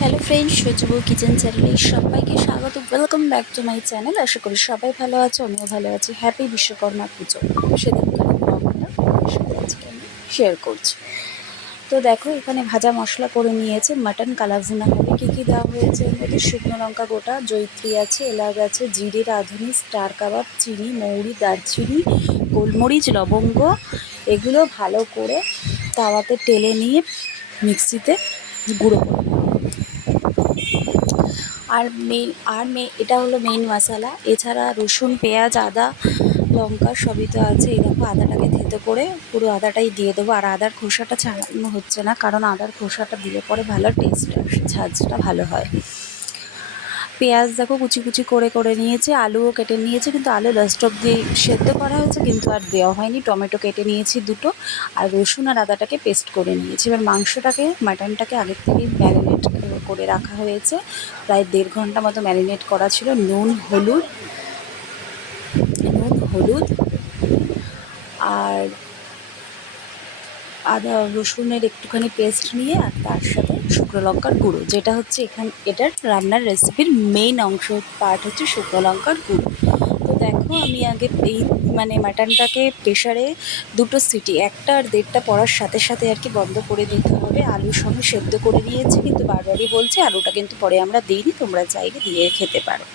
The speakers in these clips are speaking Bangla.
হ্যালো ফ্রেন্ডস, সুজবু কিচেন চ্যানেলে সবাইকে স্বাগত। Welcome back to my channel. আশা করি সবাই ভালো আছে, আমিও ভালো আছি। হ্যাপি বিশ্বকর্মা পুজো। সেদিনকার ব্লগটা আপনাদের সাথে আজকে আমি শেয়ার করছি। তো দেখো, এখানে ভাজা মশলা করে নিয়েছে, মাটন কালাভুনা হবে। কী কী দেওয়া হয়েছে এর মধ্যে? শুকনো লঙ্কা গোটা, জয়িত্রী আছে, এলাচ আছে, জিরে, রাঁধুনি, স্টার কাবাব, চিনি, মৌরি, দারচিনি, গোলমরিচ, লবঙ্গ, এগুলো ভালো করে তাওয়াতে টেলে নিয়ে মিক্সিতে গুঁড়ো করে। এটা হলো মেইন মশলা। এছাড়া রসুন, পেঁয়াজ, আদা, লঙ্কা সবই তো আছে। এই দেখো, আদাটাকে থেতো করে পুরো আদাটাই দিয়ে দেবো। আর আদার খোসাটা ছাড়ানো হচ্ছে না, কারণ আদার খোসাটা দিলে পরে ভালো টেস্ট আসে, ঝাঁঝটা ভালো হয়। পেঁয়াজ দেখো কুচি কুচি করে করে নিয়েছি, আলুও কেটে নিয়েছি, কিন্তু আলু লাস্ট অব্দি সেদ্ধ করা হয়েছে কিন্তু আর দেওয়া হয়নি। টমেটো কেটে নিয়েছি দুটো, আর রসুন আর আদাটাকে পেস্ট করে নিয়েছি। এবার মাটনটাকে আগের থেকেই ম্যারিনেট করে রাখা হয়েছে। প্রায় 1.5 ঘন্টা মতো ম্যারিনেট করা ছিল। নুন হলুদ আর আদা রসুনের একটুখানি পেস্ট নিয়ে, আর তার সাথে শুকনো লঙ্কার গুঁড়ো, যেটা হচ্ছে এটার রান্নার রেসিপির মেইন অংশ পার্ট হচ্ছে শুকনো লঙ্কার গুঁড়ো। তো দেখো, আমি আগে এই মাটনটাকে প্রেশারে 2টো সিটি, 1টা আর 1.5টা পড়ার সাথে সাথে আর কি বন্ধ করে দিতে হবে। আলুর সঙ্গে সেদ্ধ করে নিয়েছি, কিন্তু বারবারই বলছি আলুটা কিন্তু পরে আমরা দিইনি, তোমরা চাইলে দিয়ে খেতে পারো।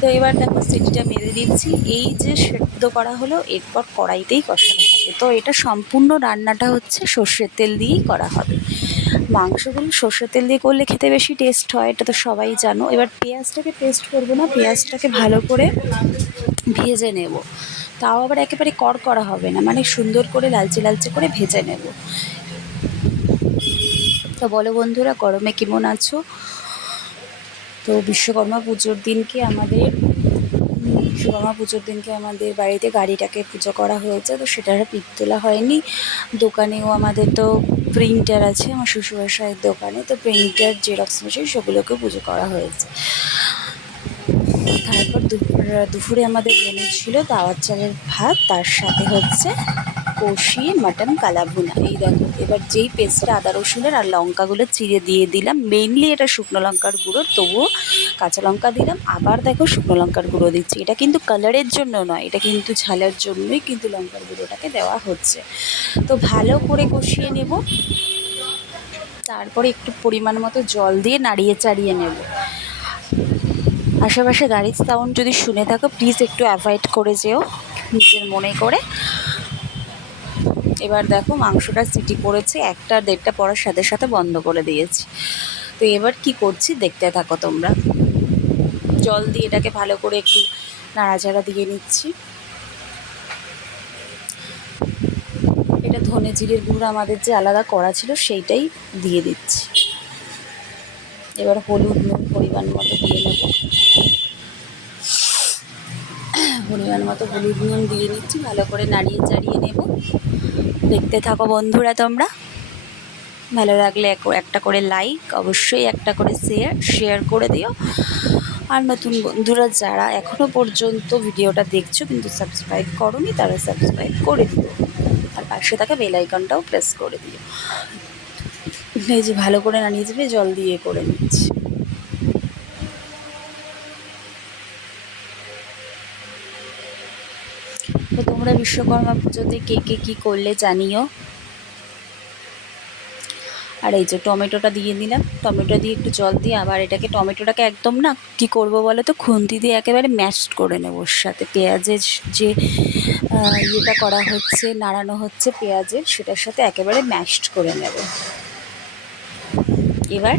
তো এবার দেখো, সিটিটা মেরে দিচ্ছি। এই যে সেদ্ধ করা হলো, এরপর কড়াইতেই কষানো হবে। তো এটা সম্পূর্ণ রান্নাটা হচ্ছে সর্ষের তেল দিয়েই করা হবে। মাংসগুলো সর্ষের তেল দিয়ে করলে খেতে বেশি টেস্ট হয়, এটা তো সবাই জানো। এবার পেঁয়াজটাকে পেস্ট করবো না, পেঁয়াজটাকে ভালো করে ভেজে নেব। তাও আবার একেবারে কড়া হবে না, মানে সুন্দর করে লালচে লালচে করে ভেজে নেব। তো বলো বন্ধুরা, গরমে কেমন আছো? তো বিশ্বকর্মা পুজোর দিনকে আমাদের বাড়িতে গাড়িটাকে পুজো করা হয়েছে। তো সেটার পিক তোলা হয়নি। দোকানেও আমাদের তো প্রিন্টার আছে, আমার শ্বশুরমশাইয়ের দোকানে, তো প্রিন্টার জেরক্স মেশিন সেগুলোকেও পুজো করা হয়েছে। তারপর দুপুরে আমাদের মেনু ছিল দাওয়াত চালের ভাত, তার সাথে হচ্ছে কষিয়ে মাটন কালাভুনা। এই দেখো, এবার যেই পেস্টটা আদা রসুনের আর লঙ্কাগুলো চিড়ে দিয়ে দিলাম। মেইনলি এটা শুকনো লঙ্কার গুঁড়ো, তবুও কাঁচা লঙ্কা দিলাম। আবার দেখো, শুকনো লঙ্কার গুঁড়ো দিচ্ছি। এটা কিন্তু কালারের জন্য নয়, এটা কিন্তু ঝালের জন্যই কিন্তু লঙ্কার গুঁড়োটাকে দেওয়া হচ্ছে। তো ভালো করে কষিয়ে নেব। তারপরে একটু পরিমাণ মতো জল দিয়ে নাড়িয়ে চাড়িয়ে নেব। আশেপাশে গাড়ির সাউন্ড যদি শুনে থাকো, প্লিজ একটু অ্যাভয়েড করে যেও নিজের মনে করে। এবার দেখো, মাংসটা সিটি পড়েছে, 1টা আর 1.5টা পড়ার সাথে সাথে বন্ধ করে দিয়েছি। তো এবার কি করছি দেখতে থাকো তোমরা। জল দিয়ে এটাকে ভালো করে একটু নাড়াচাড়া দিয়ে নিচ্ছি। এটা ধনে জিরের গুঁড়ো আমাদের যে আলাদা করা ছিল, সেইটাই দিয়ে দিচ্ছি। এবার হলুদ নুন পরিমাণ মতো দিয়ে নেব। হলুদ নুন দিয়ে নিচ্ছি, ভালো করে নাড়িয়ে চাড়িয়ে নেব। দেখতে থাকো বন্ধুরা তোমরা। ভালো লাগলে একটা করে লাইক, অবশ্যই একটা করে শেয়ার করে দিও। আর নতুন বন্ধুরা যারা এখনও পর্যন্ত ভিডিওটা দেখছো কিন্তু সাবস্ক্রাইব করোনি, তারা সাবস্ক্রাইব করে দিও। আর পাশে থাকা বেল আইকনটাও প্রেস করে দিও। এই যে ভালো করে নাড়িয়ে যাবে, জল দিয়ে করে নিচ্ছি। তো তোমরা বিশ্বকর্মা পুজোতে কে কে কী করলে জানিও। আর এই যে টমেটোটা দিয়ে দিলাম, টমেটো দিয়ে একটু জল দিয়ে আবার টমেটোটাকে একদম না কি করব বলো তো, খুন্তি দিয়ে একেবারে ম্যাশড করে নেব। ওর সাথে পেঁয়াজের যে ইয়েটা করা হচ্ছে, নাড়ানো হচ্ছে পেঁয়াজের, সেটার সাথে একেবারে ম্যাশড করে নেব। এবার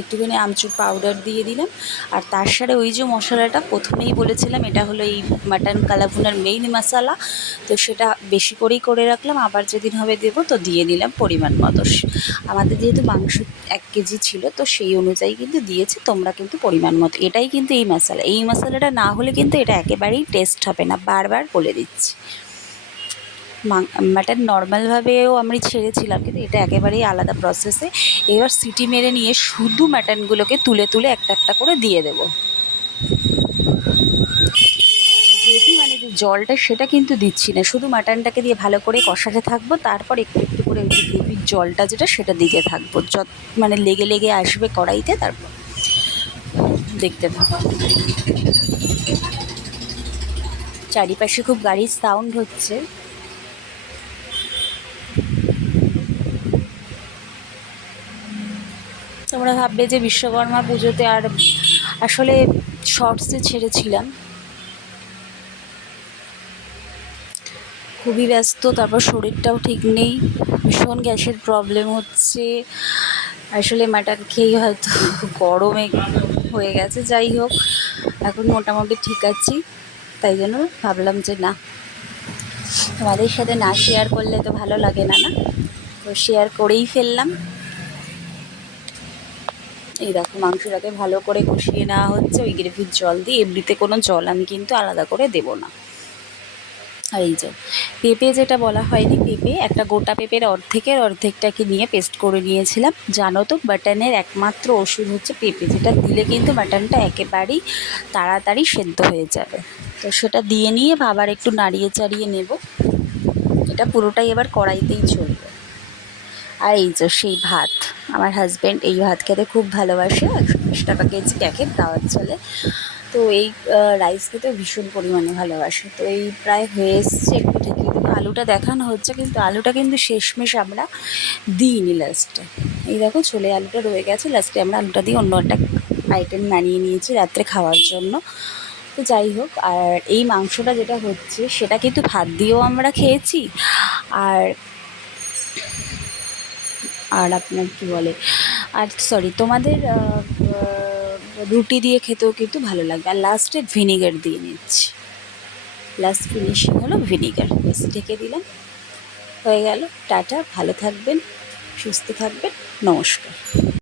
একটুখানি আমচুর পাউডার দিয়ে দিলাম। আর তার সাথে ওই যে মশলাটা প্রথমেই বলেছিলাম, এটা হলো এই মাটন কালাভুনার মেইন মশলা। তো সেটা বেশি করেই করে রাখলাম, আবার যেদিন হবে দেবো তো দিয়ে নিলাম পরিমাণ মতো। আমাদের যেহেতু মাংস 1 কেজি ছিল, তো সেই অনুযায়ী কিন্তু দিয়েছি, তোমরা কিন্তু পরিমাণ মতো। এটাই কিন্তু এই মশলাটা না হলে কিন্তু এটা একেবারেই টেস্ট হবে না, বারবার বলে দিচ্ছি। মাটন নর্মালভাবেও আমি ছেড়েছিলাম, কিন্তু এটা একেবারেই আলাদা প্রসেসে। এবার সিটি মেরে নিয়ে শুধু মাটনগুলোকে তুলে তুলে একটা একটা করে দিয়ে দেবো। গ্রেভি মানে যে জলটা সেটা কিন্তু দিচ্ছি না, শুধু মাটনটাকে দিয়ে ভালো করে কষাতে থাকবো, তারপর একটু একটু করে ওই যে গ্রেভির জলটা যেটা সেটা দিতে থাকবো, মানে লেগে লেগে আসবে কড়াইতে, তারপর দেখতে থাকবো। চারিপাশে খুব গাড়ির সাউন্ড হচ্ছে। তোমরা ভাববে যে বিশ্বকর্মা পুজোতে আর আসলে শর্টসে ছেড়েছিলাম, খুবই ব্যস্ত, তারপর শরীরটাও ঠিক নেই, ভীষণ গ্যাসের প্রবলেম হচ্ছে, আসলে মাটন খেয়েই হয়তো গরমে হয়ে গেছে। যাই হোক, এখন মোটামুটি ঠিক আছি, তাই জন্য ভাবলাম যে না, তোমাদের সাথে না শেয়ার করলে তো ভালো লাগে না, না তো শেয়ার করেই ফেললাম। এই দেখো, মাংসটাকে ভালো করে কষিয়ে নেওয়া হচ্ছে ওই গ্রেভির জল দিয়ে, এমনিতে কোনো জল আমি কিন্তু আলাদা করে দেবো না। আর এই যে পেঁপে যেটা বলা হয়নি, পেঁপে একটা গোটা পেঁপের অর্ধেকটাকে নিয়ে পেস্ট করে নিয়েছিলাম। জানো তো মাটনের একমাত্র ওষুধ হচ্ছে পেঁপে, যেটা দিলে কিন্তু মাটনটা একেবারেই তাড়াতাড়ি সেদ্ধ হয়ে যাবে। তো সেটা দিয়ে নিয়ে আবার একটু নাড়িয়ে চাড়িয়ে নেব, এটা পুরোটাই এবার কড়াইতেই চলবে। আর এই যে সেই ভাত, আমার হাজব্যান্ড এই ভাত খেতে খুব ভালোবাসে, 120 টাকা কেজি প্যাকেট দাওয়াত চলে, তো এই রাইস খেতে ভীষণ পরিমাণে ভালোবাসে। তো এই প্রায় হয়ে এসছে, একটু ঢেকে দেবো। আলুটা দেখানো হচ্ছে, কিন্তু আলুটা কিন্তু শেষমেশ আমরা দিইনি লাস্টে। এই দেখো ছোলে আলুটা রয়ে গেছে, লাস্টে আমরা আলুটা দিয়ে অন্য একটা আইটেম বানিয়ে নিয়েছি রাত্রে খাওয়ার জন্য। তো যাই হোক, আর এই মাংসটা যেটা হচ্ছে সেটা কিন্তু ভাত দিয়েও আমরা খেয়েছি, আর আর আপনার কী বলে, আর সরি তোমাদের রুটি দিয়ে খেতেও কিন্তু ভালো লাগবে। আর লাস্টে ভিনিগার দিয়ে নিচ্ছি, লাস্ট ফিনিশিং হলো ভিনিগার, বেশি ঢেকে দিলাম, হয়ে গেল। টাটা, ভালো থাকবেন, সুস্থ থাকবেন, নমস্কার।